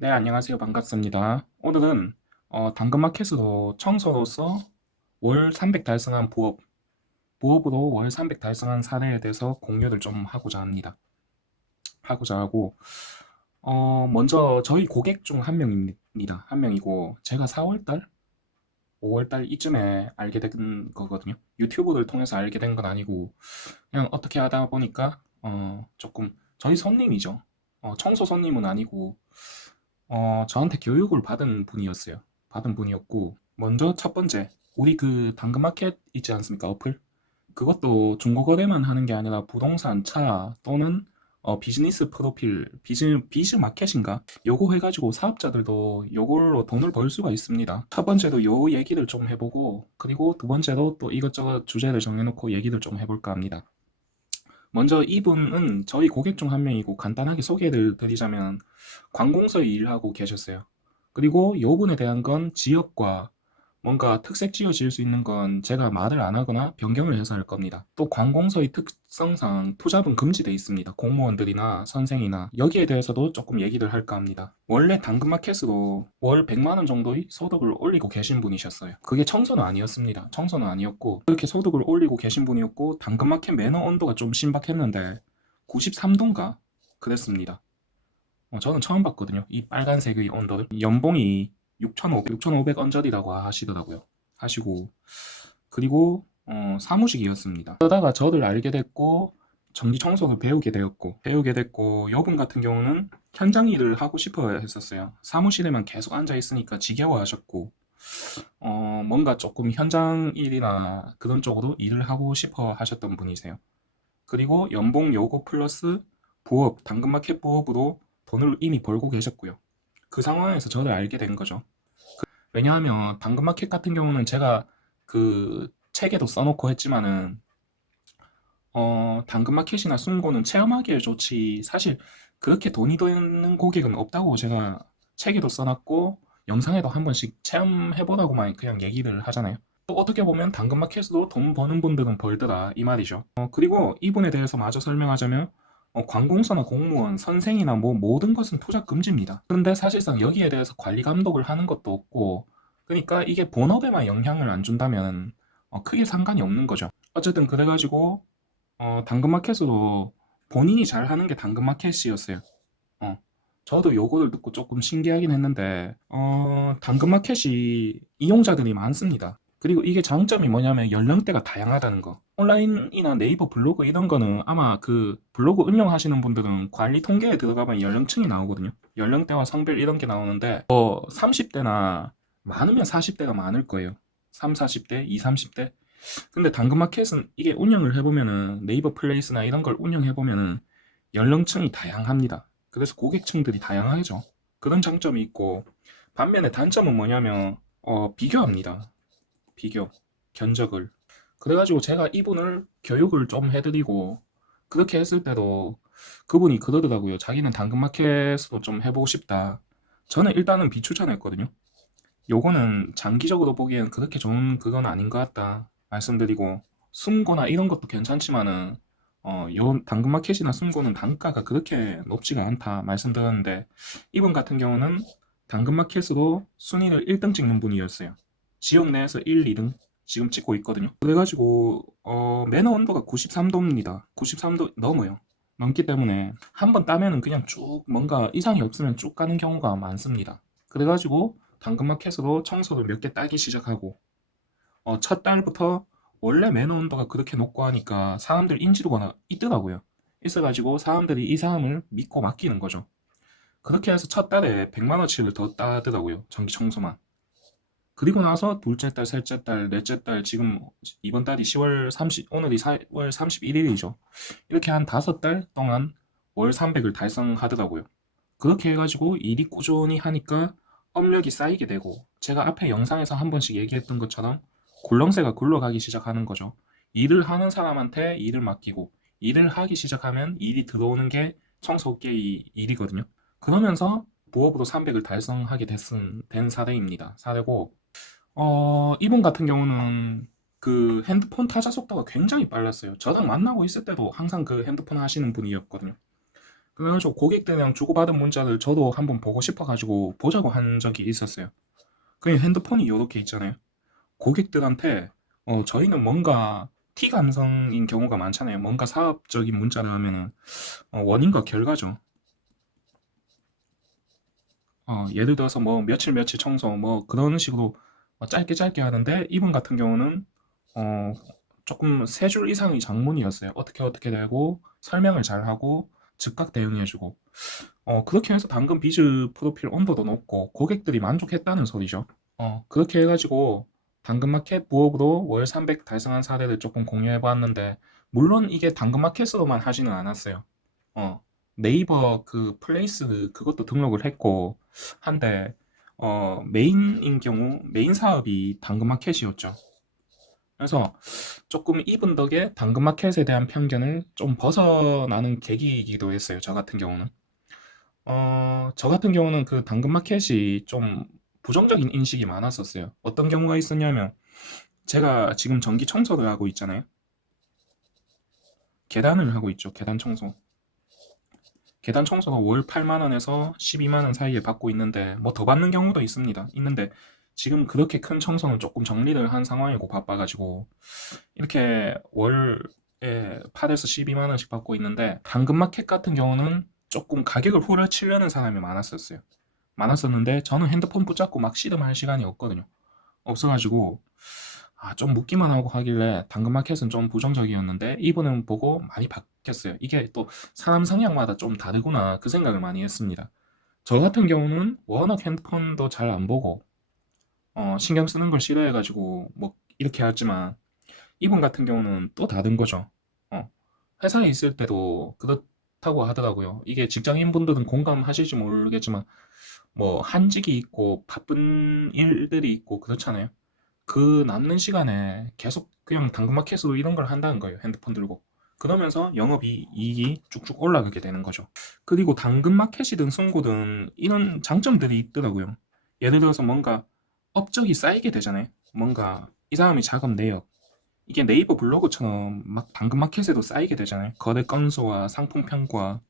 네, 안녕하세요. 반갑습니다. 오늘은 당근마켓으로 청소로서 월 300 달성한 부업으로 월 300 달성한 사례에 대해서 공유를 좀 하고자 합니다. 하고자 하고, 먼저 저희 고객 중 한 명입니다. 한 명이고, 제가 4월달, 5월달 이쯤에 알게 된 거거든요. 유튜브를 통해서 알게 된 건 아니고, 그냥 어떻게 하다 보니까, 조금, 저희 손님이죠. 청소 손님은 아니고, 저한테 교육을 받은 분이었어요. 받은 분이었고, 먼저 첫 번째, 우리 그 당근마켓 있지 않습니까? 어플? 그것도 중고거래만 하는 게 아니라 부동산, 차 또는 비즈니스 프로필, 비즈 마켓인가? 요거 해가지고 사업자들도 요걸로 돈을 벌 수가 있습니다. 첫 번째로 요 얘기를 좀 해보고, 그리고 두 번째로 또 이것저것 주제를 정해놓고 얘기를 좀 해볼까 합니다. 먼저 이분은 저희 고객 중 한 명이고 간단하게 소개를 드리자면 관공서에 일하고 계셨어요. 그리고 요분에 대한 건 지역과 뭔가 특색 지어질 수 있는 건 제가 말을 안 하거나 변경을 해서 할 겁니다. 또 관공서의 특성상 투잡은 금지되어 있습니다. 공무원들이나 선생이나 여기에 대해서도 조금 얘기를 할까 합니다. 원래 당근마켓으로 월 100만 원 정도의 소득을 올리고 계신 분이셨어요. 그게 청소는 아니었습니다. 청소는 아니었고 그렇게 소득을 올리고 계신 분이었고 당근마켓 매너 온도가 좀 신박했는데 93도인가 그랬습니다. 저는 처음 봤거든요. 이 빨간색의 언더를. 연봉이 6,500 언저리라고 하시더라고요. 하시고, 그리고, 사무직이었습니다. 그러다가 저를 알게 됐고, 전기 청소를 배우게 됐고, 여분 같은 경우는 현장 일을 하고 싶어 했었어요. 사무실에만 계속 앉아 있으니까 지겨워 하셨고, 뭔가 조금 현장 일이나 그런 쪽으로 일을 하고 싶어 하셨던 분이세요. 그리고 연봉 요거 플러스 부업, 당근마켓 부업으로 돈을 이미 벌고 계셨고요. 그 상황에서 저를 알게 된 거죠. 왜냐하면 당근마켓 같은 경우는 제가 그 책에도 써놓고 했지만은 당근마켓이나 숨고는 체험하기에 좋지 사실 그렇게 돈이 되는 고객은 없다고 제가 책에도 써놨고 영상에도 한 번씩 체험해보라고만 그냥 얘기를 하잖아요. 또 어떻게 보면 당근마켓으로 돈 버는 분들은 벌더라 이 말이죠. 그리고 이분에 대해서 마저 설명하자면 관공서나 공무원, 선생이나 뭐 모든 것은 투자 금지입니다. 그런데 사실상 여기에 대해서 관리 감독을 하는 것도 없고 그러니까 이게 본업에만 영향을 안 준다면 크게 상관이 없는 거죠. 어쨌든 그래가지고 당근마켓으로 본인이 잘하는 게 당근마켓이었어요. 어, 저도 요거를 듣고 조금 신기하긴 했는데, 당근마켓이 이용자들이 많습니다. 그리고 이게 장점이 뭐냐면 연령대가 다양하다는 거. 온라인이나 네이버 블로그 이런 거는 아마 그 블로그 운영하시는 분들은 관리 통계에 들어가면 연령층이 나오거든요. 연령대와 성별 이런 게 나오는데, 30대나 많으면 40대가 많을 거예요. 3, 40대, 2, 30대. 근데 당근마켓은 이게 운영을 해보면은 네이버 플레이스나 이런 걸 운영해보면은 연령층이 다양합니다. 그래서 고객층들이 다양하죠. 그런 장점이 있고 반면에 단점은 뭐냐면 비교합니다. 비교, 견적을. 그래가지고 제가 이분을 교육을 좀 해드리고 그렇게 했을 때도 그분이 그러더라고요. 자기는 당근마켓으로 좀 해보고 싶다. 저는 일단은 비추천했거든요. 요거는 장기적으로 보기엔 그렇게 좋은 그건 아닌 것 같다 말씀드리고 숨고나 이런 것도 괜찮지만은 요 당근마켓이나 숨고는 단가가 그렇게 높지가 않다 말씀드렸는데 이분 같은 경우는 당근마켓으로 순위를 1등 찍는 분이었어요. 지역 내에서 1, 2등 지금 찍고 있거든요. 그래가지고 매너 온도가 93도입니다. 93도 넘어요. 넘기 때문에 한 번 따면은 그냥 쭉 뭔가 이상이 없으면 쭉 가는 경우가 많습니다. 그래가지고 당근마켓으로 청소를 몇 개 따기 시작하고 첫 달부터 원래 매너 온도가 그렇게 높고 하니까 사람들 인지도가 있더라고요. 있어가지고 사람들이 이 사람을 믿고 맡기는 거죠. 그렇게 해서 첫 달에 100만 원치를 더 따더라고요. 전기 청소만. 그리고 나서 둘째 달, 셋째 달, 넷째 달, 지금 이번 달이 10월 30, 오늘이 4월 31일이죠. 이렇게 한 5달 동안 월 300을 달성하더라고요. 그렇게 해가지고 일이 꾸준히 하니까 업력이 쌓이게 되고 제가 앞에 영상에서 한 번씩 얘기했던 것처럼 굴렁쇠가 굴러가기 시작하는 거죠. 일을 하는 사람한테 일을 맡기고 일을 하기 시작하면 일이 들어오는 게 청소업계의 일이거든요. 그러면서 부업으로 300을 달성하게 된 사례입니다. 사례고 이분 같은 경우는 그 핸드폰 타자 속도가 굉장히 빨랐어요. 저랑 만나고 있을 때도 항상 그 핸드폰 하시는 분이었거든요. 그래가지고 고객들이랑 주고받은 문자를 저도 한번 보고 싶어가지고 보자고 한 적이 있었어요. 그냥 핸드폰이 이렇게 있잖아요. 고객들한테 저희는 뭔가 T 감성인 경우가 많잖아요. 뭔가 사업적인 문자를 하면은 원인과 결과죠. 예를 들어서 뭐 며칠 며칠 청소 뭐 그런 식으로 짧게 짧게 하는데 이분 같은 경우는 어, 조금 세 줄 이상의 장문이었어요. 어떻게 어떻게 되고 설명을 잘하고 즉각 대응해주고 그렇게 해서 당근 비즈 프로필 온도도 높고 고객들이 만족했다는 소리죠. 그렇게 해가지고 당근마켓 부업으로 월 300 달성한 사례를 조금 공유해 보았는데 물론 이게 당근마켓으로만 하지는 않았어요. 어, 네이버 그 플레이스 그것도 등록을 했고 한데 메인인 경우 메인 사업이 당근마켓이었죠. 그래서 조금 이분 덕에 당근마켓에 대한 편견을 좀 벗어나는 계기이기도 했어요. 저 같은 경우는. 저 같은 경우는 그 당근마켓이 좀 부정적인 인식이 많았었어요. 어떤 경우가 있었냐면 제가 지금 전기 청소를 하고 있잖아요. 계단을 하고 있죠. 계단 청소. 계단 청소가 월 8만 원에서 12만 원 사이에 받고 있는데 뭐 더 받는 경우도 있습니다. 있는데 지금 그렇게 큰 청소는 조금 정리를 한 상황이고 바빠가지고 이렇게 월에 8에서 12만 원씩 받고 있는데 당근마켓 같은 경우는 조금 가격을 후려치려는 사람이 많았었어요. 많았었는데 저는 핸드폰 붙잡고 막 씨름할 시간이 없거든요. 없어가지고 좀 묻기만 하고 하길래 당근마켓은 좀 부정적이었는데 이분은 보고 많이 바뀌었어요. 이게 또 사람 성향마다 좀 다르구나 그 생각을 많이 했습니다. 저 같은 경우는 워낙 핸드폰도 잘 안 보고 신경 쓰는 걸 싫어해가지고 뭐 이렇게 하지만 이분 같은 경우는 또 다른 거죠. 어, 회사에 있을 때도 그렇다고 하더라고요. 이게 직장인 분들은 공감하실지 모르겠지만 뭐 한직이 있고 바쁜 일들이 있고 그렇잖아요. 그 남는 시간에 계속 그냥 당근마켓으로 이런 걸 한다는 거예요. 핸드폰 들고. 그러면서 이익이 쭉쭉 올라가게 되는 거죠. 그리고 당근마켓이든 승고든 이런 장점들이 있더라고요. 예를 들어서 뭔가 업적이 쌓이게 되잖아요. 뭔가 이 사람이 작업 내역 이게 네이버 블로그처럼 막 당근마켓에도 쌓이게 되잖아요. 거래 건수와 상품 평가.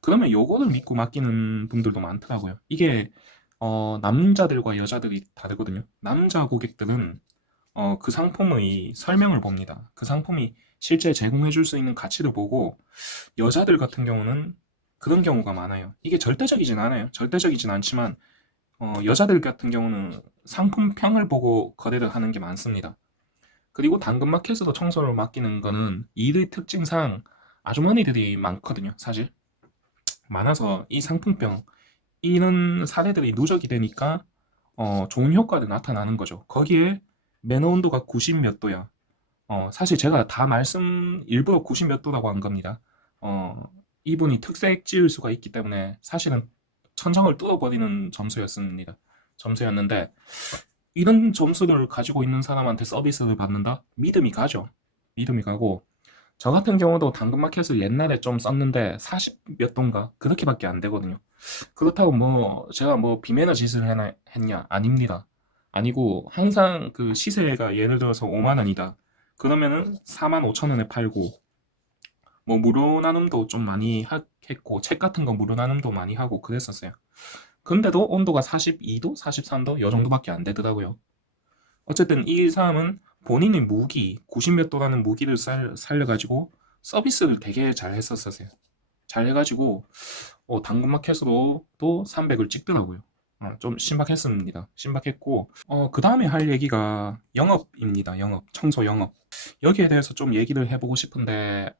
그러면 요거를 믿고 맡기는 분들도 많더라고요. 이게 남자들과 여자들이 다르거든요. 남자 고객들은 그 상품의 설명을 봅니다. 그 상품이 실제 제공해 줄 수 있는 가치를 보고 여자들 같은 경우는 그런 경우가 많아요. 이게 절대적이진 않아요. 절대적이진 않지만 여자들 같은 경우는 상품평을 보고 거래를 하는 게 많습니다. 그리고 당근마켓으로 청소를 맡기는 거는 일의 특징상 아주머니들이 많거든요. 사실 많아서 이 상품병 이런 사례들이 누적이 되니까 좋은 효과를 나타나는 거죠. 거기에 매너 온도가 90 몇 도야. 사실 제가 다 일부러 90 몇 도라고 한 겁니다. 어, 이분이 특색 지을 수가 있기 때문에 사실은 천장을 뚫어버리는 점수였는데 이런 점수를 가지고 있는 사람한테 서비스를 받는다? 믿음이 가죠. 믿음이 가고 저 같은 경우도 당근마켓을 옛날에 좀 썼는데 40 몇 돈가 그렇게밖에 안 되거든요. 그렇다고 뭐 제가 뭐 비매너 짓을 했냐? 아닙니다. 아니고 항상 그 시세가 예를 들어서 5만 원이다. 그러면은 4만 5천 원에 팔고 뭐 무료 나눔도 좀 많이 했고 책 같은 거 무료 나눔도 많이 하고 그랬었어요. 근데도 온도가 42도, 43도 요 정도밖에 안 되더라고요. 어쨌든 이 사람은 본인의 무기 90 몇 도라는 무기를 살려가지고 서비스를 되게 잘 했었어요. 잘 해가지고 당근마켓으로 또 300을 찍더라고요. 좀 신박했습니다. 신박했고 그 다음에 할 얘기가 영업입니다. 청소 영업. 여기에 대해서 좀 얘기를 해보고 싶은데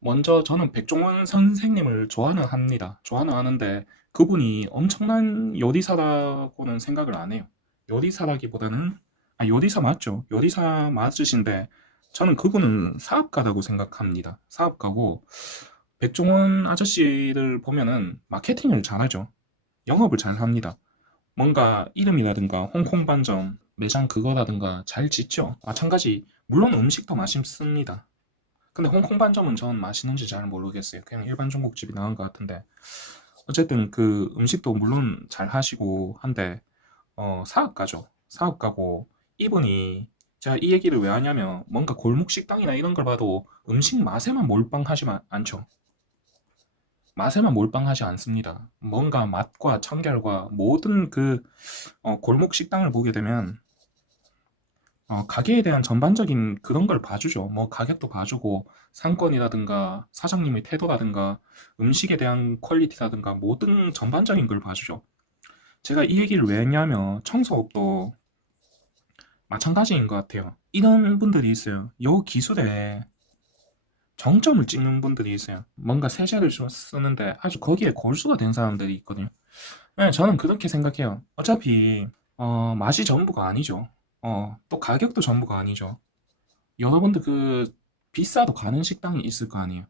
먼저 저는 백종원 선생님을 좋아는 합니다. 좋아는 하는데 그분이 엄청난 요리사라고는 생각을 안 해요. 요리사라기보다는 요리사 맞죠? 요리사 맞으신데 저는 그분은 사업가라고 생각합니다. 사업가고 백종원 아저씨를 보면은 마케팅을 잘하죠. 영업을 잘 합니다. 뭔가 이름이라든가 홍콩 반점, 매장 그거라든가 잘 짓죠. 마찬가지 물론 음식도 맛있습니다. 근데 홍콩 반점은 전 맛있는지 잘 모르겠어요. 그냥 일반 중국집이 나은 것 같은데 어쨌든 그 음식도 물론 잘 하시고 한데 사업가죠. 사업가고 이분이 제가 이 얘기를 왜 하냐면 뭔가 골목 식당이나 이런 걸 봐도 음식 맛에만 몰빵하지 않죠. 맛에만 몰빵하지 않습니다. 뭔가 맛과 청결과 모든 골목 식당을 보게 되면 가게에 대한 전반적인 그런 걸 봐주죠. 뭐 가격도 봐주고 상권이라든가 사장님의 태도라든가 음식에 대한 퀄리티라든가 모든 전반적인 걸 봐주죠. 제가 이 얘기를 왜 했냐면 청소업도 마찬가지인 것 같아요. 이런 분들이 있어요. 요 기술에 정점을 찍는 분들이 있어요. 뭔가 세제를 좀 쓰는데 아주 거기에 골수가 된 사람들이 있거든요. 네, 저는 그렇게 생각해요. 어차피 맛이 전부가 아니죠. 또 가격도 전부가 아니죠. 여러분들 비싸도 가는 식당이 있을 거 아니에요.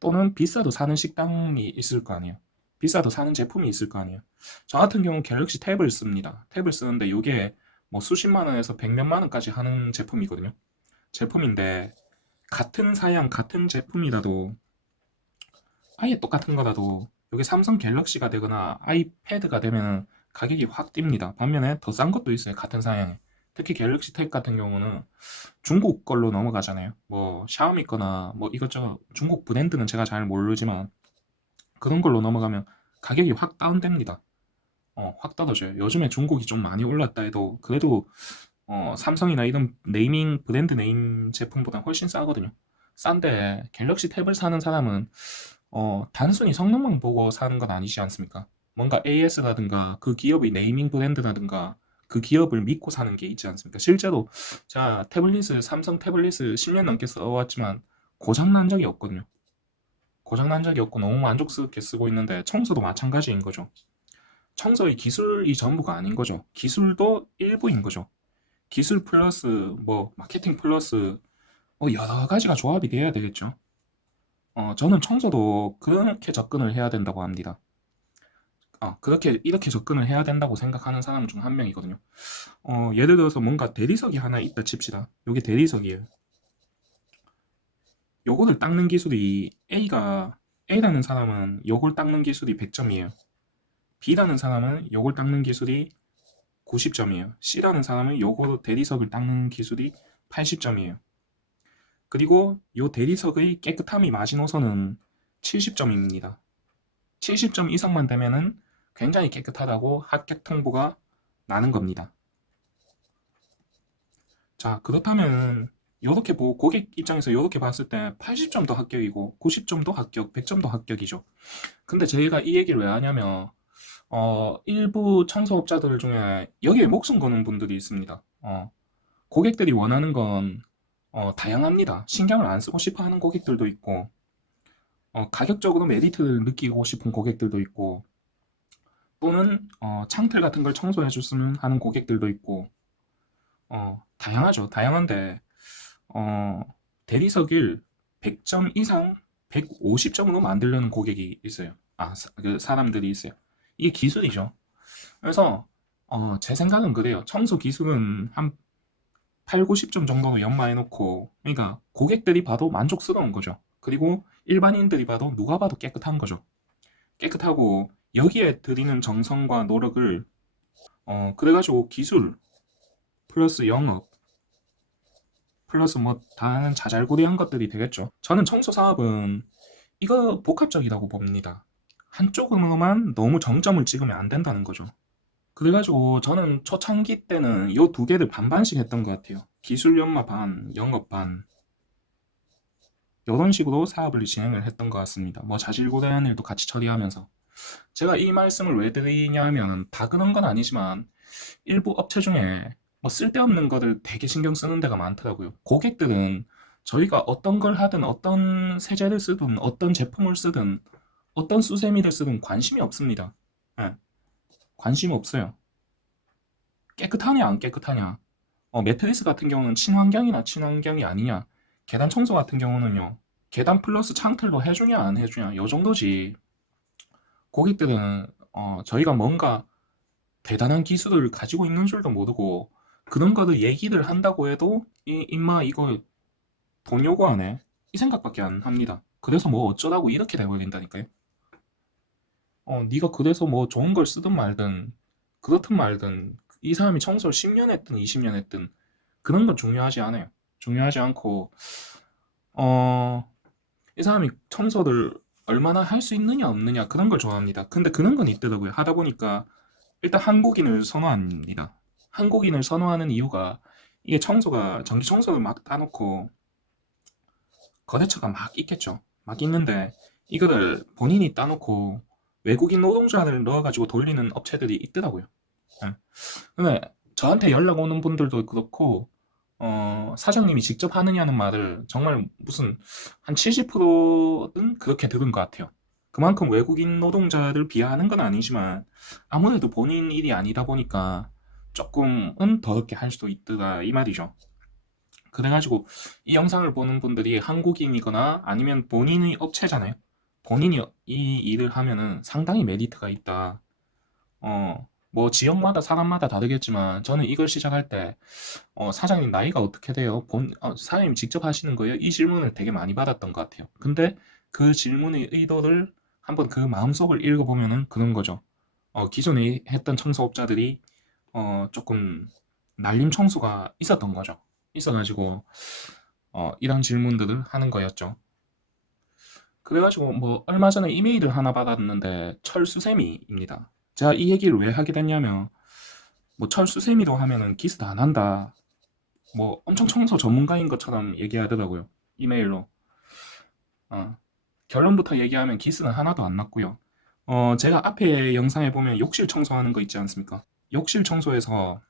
또는 비싸도 사는 식당이 있을 거 아니에요. 비싸도 사는 제품이 있을 거 아니에요. 저 같은 경우는 갤럭시 탭을 씁니다. 탭을 쓰는데 이게 뭐 수십만 원에서 백몇만 원까지 하는 제품이거든요. 제품인데 같은 사양, 같은 제품이라도 아예 똑같은 거라도 이게 삼성 갤럭시가 되거나 아이패드가 되면 가격이 확 뜁니다. 반면에 더 싼 것도 있어요. 같은 사양에. 특히 갤럭시 탭 같은 경우는 중국 걸로 넘어가잖아요. 뭐 샤오미 거나 뭐 이것저것 중국 브랜드는 제가 잘 모르지만 그런 걸로 넘어가면 가격이 확 다운됩니다. 확 떨어져요. 요즘에 중국이 좀 많이 올랐다 해도 그래도 삼성이나 이런 네이밍 브랜드 네임 제품보다 훨씬 싸거든요. 싼데 갤럭시 탭을 사는 사람은 단순히 성능만 보고 사는 건 아니지 않습니까? 뭔가 AS라든가 그 기업의 네이밍 브랜드라든가 그 기업을 믿고 사는 게 있지 않습니까? 실제로 자 삼성 태블릿을 10년 넘게 써왔지만 고장 난 적이 없거든요. 고장 난 적이 없고 너무 만족스럽게 쓰고 있는데 청소도 마찬가지인 거죠. 청소의 기술이 전부가 아닌 거죠. 기술도 일부인 거죠. 기술 플러스 뭐 마케팅 플러스 여러 가지가 조합이 돼야 되겠죠. 저는 청소도 그렇게 접근을 해야 된다고 합니다. 그렇게 이렇게 접근을 해야 된다고 생각하는 사람 중 한 명이거든요. 예를 들어서 뭔가 대리석이 하나 있다 칩시다. 요게 대리석이에요. 요거를 닦는 기술이 A라는 사람은 요걸 닦는 기술이 100점이에요. B라는 사람은 요걸 닦는 기술이 90점이에요. C라는 사람은 요거 대리석을 닦는 기술이 80점이에요. 그리고 요 대리석의 깨끗함이 마지노선은 70점입니다. 70점 이상만 되면은 굉장히 깨끗하다고 합격 통보가 나는 겁니다. 자, 그렇다면 이렇게 고객 입장에서 이렇게 봤을 때 80점도 합격이고 90점도 합격, 100점도 합격이죠. 근데 저희가 이 얘기를 왜 하냐면 일부 청소업자들 중에 여기에 목숨 거는 분들이 있습니다. 고객들이 원하는 건 다양합니다. 신경을 안 쓰고 싶어 하는 고객들도 있고 가격적으로 메리트를 느끼고 싶은 고객들도 있고 또는 창틀 같은 걸 청소해 줬으면 하는 고객들도 있고 다양하죠. 다양한데 어, 대리석을 100점 이상 150점으로 만들려는 고객이 있어요. 그 사람들이 있어요. 이게 기술이죠. 그래서 제 생각은 그래요. 청소 기술은 한 8, 90점 정도로 연마해 놓고 그러니까 고객들이 봐도 만족스러운 거죠. 그리고 일반인들이 봐도 누가 봐도 깨끗한 거죠. 깨끗하고 여기에 들이는 정성과 노력을 그래가지고 기술 플러스 영업 플러스 뭐 다른 자잘구레한 것들이 되겠죠. 저는 청소 사업은 이거 복합적이라고 봅니다. 한쪽으로만 너무 정점을 찍으면 안 된다는 거죠. 그래가지고 저는 초창기 때는 이 두 개를 반반씩 했던 것 같아요. 기술 연마 반, 영업 반 이런 식으로 사업을 진행을 했던 것 같습니다. 뭐 자질구레한 일도 같이 처리하면서 제가 이 말씀을 왜 드리냐면 다 그런 건 아니지만 일부 업체 중에 뭐 쓸데없는 거를 되게 신경 쓰는 데가 많더라고요. 고객들은 저희가 어떤 걸 하든 어떤 세제를 쓰든 어떤 제품을 쓰든 어떤 수세미를 쓰든 관심이 없습니다. 예, 관심 없어요. 깨끗하냐 안 깨끗하냐. 매트리스 같은 경우는 친환경이나 친환경이 아니냐. 계단 청소 같은 경우는요. 계단 플러스 창틀도 해주냐 안 해주냐 요 정도지. 고객들은 저희가 뭔가 대단한 기술을 가지고 있는 줄도 모르고 그런 거를 얘기를 한다고 해도 임마 이거 돈 요구하네 이 생각밖에 안 합니다. 그래서 뭐 어쩌라고 이렇게 돼버린다니까요. 네가 그래서 뭐 좋은 걸 쓰든 말든 그렇든 말든 이 사람이 청소를 10년 했든 20년 했든 그런 건 중요하지 않아요. 중요하지 않고 어, 이 사람이 청소를 얼마나 할 수 있느냐 없느냐 그런 걸 좋아합니다. 근데 그런 건 있더라고요. 하다 보니까 일단 한국인을 선호합니다. 한국인을 선호하는 이유가 이게 청소가 전기 청소를 막 따놓고 거래처가 막 있겠죠. 막 있는데 이거를 본인이 따놓고 외국인 노동자를 넣어가지고 돌리는 업체들이 있더라고요. 예. 근데 저한테 연락 오는 분들도 그렇고 사장님이 직접 하느냐는 말을 정말 무슨 한 70%는 그렇게 들은 것 같아요. 그만큼 외국인 노동자를 비하하는 건 아니지만 아무래도 본인 일이 아니다 보니까 조금은 더럽게 할 수도 있더라 이 말이죠. 그래가지고 이 영상을 보는 분들이 한국인이거나 아니면 본인의 업체잖아요. 본인이 이 일을 하면은 상당히 메리트가 있다. 뭐 지역마다 사람마다 다르겠지만 저는 이걸 시작할 때 사장님 나이가 어떻게 돼요? 사장님 직접 하시는 거예요? 이 질문을 되게 많이 받았던 것 같아요. 근데 그 질문의 의도를 한번 그 마음속을 읽어보면은 그런 거죠. 기존에 했던 청소업자들이 조금 날림 청소가 있었던 거죠. 있어가지고 이런 질문들을 하는 거였죠. 그래가지고 뭐 얼마 전에 이메일을 하나 받았는데 철수세미입니다. 제가 이 얘기를 왜 하게 됐냐면 뭐 철수세미로 하면은 기스 다 안 한다. 뭐 엄청 청소 전문가인 것처럼 얘기하더라고요. 이메일로. 어, 결론부터 얘기하면 기스는 하나도 안 났고요. 제가 앞에 영상에 보면 욕실 청소하는 거 있지 않습니까? 욕실 청소에서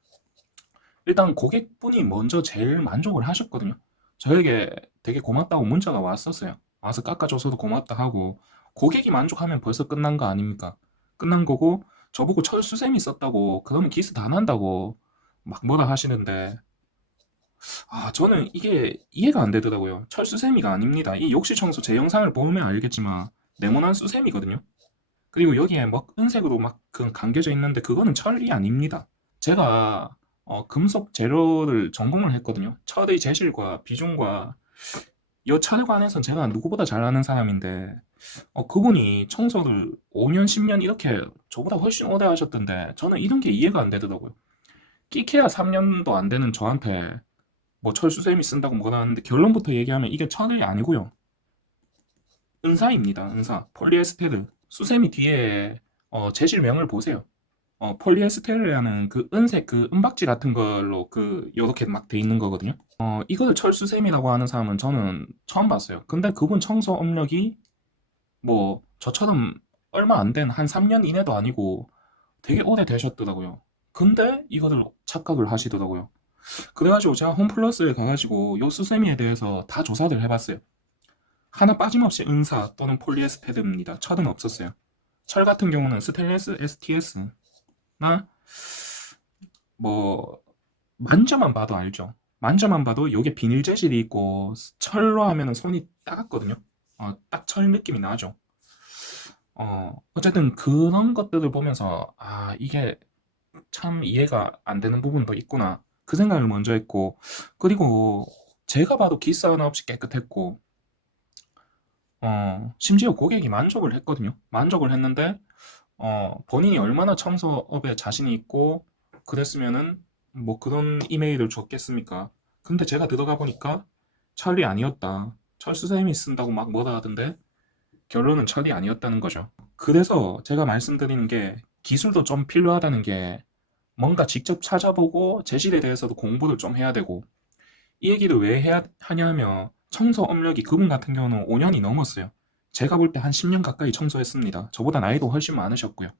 일단 고객분이 먼저 제일 만족을 하셨거든요. 저에게 되게 고맙다고 문자가 왔었어요. 와서 깎아줘서도 고맙다 하고 고객이 만족하면 벌써 끝난 거 아닙니까? 끝난 거고 저보고 철수세미 썼다고 그러면 기스 다 난다고 막 뭐라 하시는데 저는 이게 이해가 안 되더라고요. 철수세미가 아닙니다. 이 욕실 청소 제 영상을 보면 알겠지만 네모난 수세미거든요. 그리고 여기에 막 은색으로 막 그 감겨져 있는데 그거는 철이 아닙니다. 제가 금속 재료를 전공을 했거든요. 철의 재질과 비중과 이 철관에선 제가 누구보다 잘 아는 사람인데 그분이 청소를 5년, 10년 이렇게 저보다 훨씬 오래 하셨던데 저는 이런 게 이해가 안 되더라고요. 끼케야 3년도 안 되는 저한테 뭐 철수세미 쓴다고 뭐라 하는데 결론부터 얘기하면 이게 철이 아니고요. 은사입니다. 은사. 폴리에스테르. 수세미 뒤에 재질명을 보세요. 폴리에스테르라는 그 은색 그 은박지 같은 걸로 그 요렇게 막 돼 있는 거거든요. 이거를 철수세미라고 하는 사람은 저는 처음 봤어요. 근데 그분 청소 업력이 뭐 저처럼 얼마 안 된 한 3년 이내도 아니고 되게 오래 되셨더라고요. 근데 이거를 착각을 하시더라고요. 그래가지고 제가 홈플러스에 가가지고 요 수세미에 대해서 다 조사를 해봤어요. 하나 빠짐없이 은사 또는 폴리에스테르입니다. 철은 없었어요. 철 같은 경우는 스테인리스 STS나 뭐 만져만 봐도 알죠. 만져만 봐도 요게 비닐 재질이 있고 철로 하면은 손이 따갑거든요. 딱 철 느낌이 나죠. 어쨌든 그런 것들을 보면서 이게 참 이해가 안 되는 부분도 있구나. 그 생각을 먼저 했고 그리고 제가 봐도 기스 하나 없이 깨끗했고 심지어 고객이 만족을 했거든요. 만족을 했는데 본인이 얼마나 청소업에 자신이 있고 그랬으면은 뭐 그런 이메일을 줬겠습니까? 근데 제가 들어가 보니까 철이 아니었다. 철수세미 쓴다고 막 뭐라 하던데 결론은 철이 아니었다는 거죠. 그래서 제가 말씀드리는 게 기술도 좀 필요하다는 게 뭔가 직접 찾아보고 재질에 대해서도 공부를 좀 해야 되고 이 얘기를 왜 해야 하냐면 청소 업력이 그분 같은 경우는 5년이 넘었어요. 제가 볼 때 한 10년 가까이 청소했습니다. 저보다 나이도 훨씬 많으셨고요.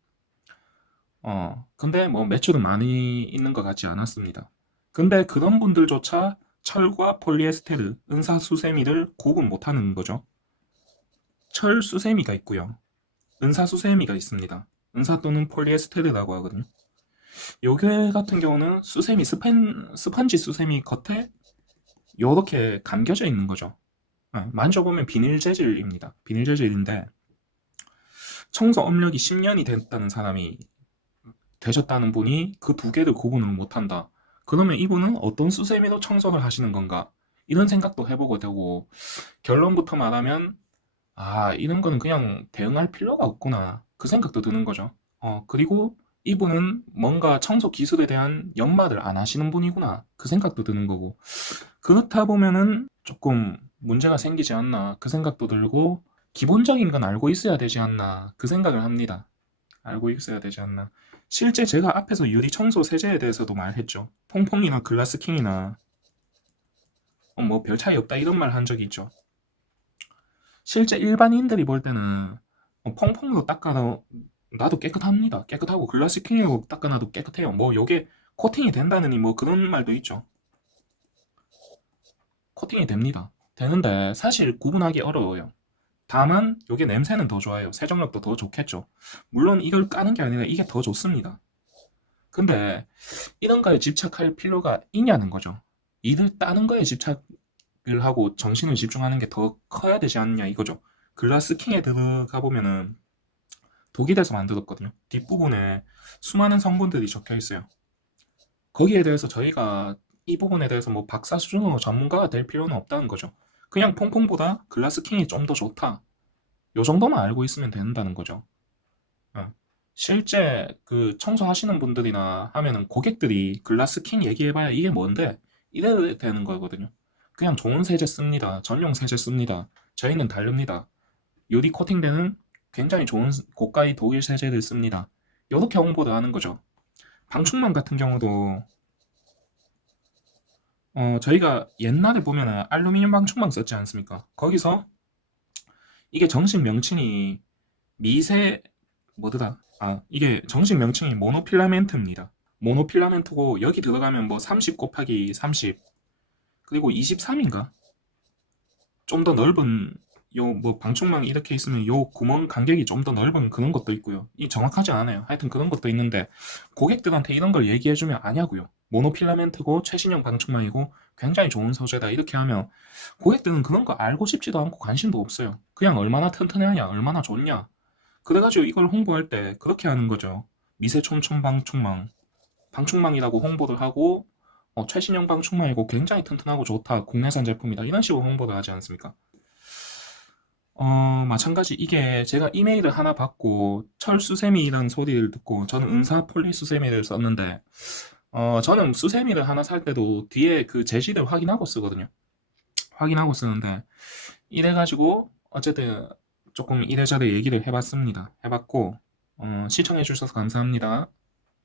근데 뭐 매출은 많이 있는 것 같지 않았습니다. 근데 그런 분들조차 철과 폴리에스테르, 은사수세미를 구분 못하는 거죠. 철수세미가 있고요. 은사수세미가 있습니다. 은사 또는 폴리에스테르라고 하거든요. 요게 같은 경우는 수세미, 스펀지 수세미 겉에 요렇게 감겨져 있는 거죠. 만져보면 비닐 재질입니다. 비닐 재질인데 청소 업력이 10년이 됐다는 사람이 되셨다는 분이 그 두 개를 구분을 못한다. 그러면 이분은 어떤 수세미로 청소를 하시는 건가? 이런 생각도 해보게 되고 결론부터 말하면 이런 거는 그냥 대응할 필요가 없구나. 그 생각도 드는 거죠. 그리고 이분은 뭔가 청소 기술에 대한 연마를 안 하시는 분이구나. 그 생각도 드는 거고. 그렇다 보면은 조금 문제가 생기지 않나. 그 생각도 들고, 기본적인 건 알고 있어야 되지 않나. 그 생각을 합니다. 알고 있어야 되지 않나. 실제 제가 앞에서 유리 청소 세제에 대해서도 말했죠. 퐁퐁이나 글라스킹이나 뭐 별 차이 없다 이런 말 한 적이 있죠. 실제 일반인들이 볼 때는 퐁퐁으로 닦아놔도 깨끗합니다. 깨끗하고 글라스킹으로 닦아놔도 깨끗해요. 뭐 요게 코팅이 된다느니 뭐 그런 말도 있죠. 코팅이 됩니다. 되는데 사실 구분하기 어려워요. 다만 요게 냄새는 더 좋아요. 세정력도 더 좋겠죠. 물론 이걸 까는 게 아니라 이게 더 좋습니다. 근데 이런 거에 집착할 필요가 있냐는 거죠. 이를 따는 거에 집착을 하고 정신을 집중하는 게 더 커야 되지 않냐 이거죠. 글라스킹에 들어가 보면은 독일에서 만들었거든요. 뒷부분에 수많은 성분들이 적혀 있어요. 거기에 대해서 저희가 이 부분에 대해서 뭐 박사 수준으로 전문가가 될 필요는 없다는 거죠. 그냥 퐁퐁보다 글라스킹이 좀 더 좋다. 요 정도만 알고 있으면 된다는 거죠. 어. 실제 그 청소하시는 분들이나 하면은 고객들이 글라스킹 얘기해봐야 이게 뭔데? 이래야 되는 거거든요. 그냥 좋은 세제 씁니다. 전용 세제 씁니다. 저희는 다릅니다. 유리 코팅되는 굉장히 좋은 고가의 독일 세제를 씁니다. 이렇게 홍보를 하는 거죠. 방충망 같은 경우도 저희가 옛날에 보면은 알루미늄 방충망 썼지 않습니까? 거기서 이게 정식 명칭이 미세 뭐더라? 아, 이게 정식 명칭이 모노필라멘트입니다. 모노필라멘트고 여기 들어가면 뭐 30 곱하기 30 그리고 23인가? 좀 더 넓은 요 뭐 방충망 이렇게 있으면 요 구멍 간격이 좀 더 넓은 그런 것도 있고요. 이 정확하지 않아요. 하여튼 그런 것도 있는데 고객들한테 이런 걸 얘기해주면 아냐고요. 모노필라멘트고 최신형 방충망이고 굉장히 좋은 소재다 이렇게 하면 고객들은 그런 거 알고 싶지도 않고 관심도 없어요. 그냥 얼마나 튼튼하냐, 얼마나 좋냐. 그래가지고 이걸 홍보할 때 그렇게 하는 거죠. 미세촘촘 방충망, 방충망이라고 홍보를 하고 최신형 방충망이고 굉장히 튼튼하고 좋다, 국내산 제품이다 이런 식으로 홍보를 하지 않습니까? 마찬가지 이게 제가 이메일을 하나 받고 철수세미라는 소리를 듣고 저는 은사 폴리수세미를 썼는데 저는 수세미를 하나 살 때도 뒤에 그 제시를 확인하고 쓰거든요. 확인하고 쓰는데 이래가지고 어쨌든 조금 이래저래 얘기를 해봤습니다. 해봤고 시청해 주셔서 감사합니다.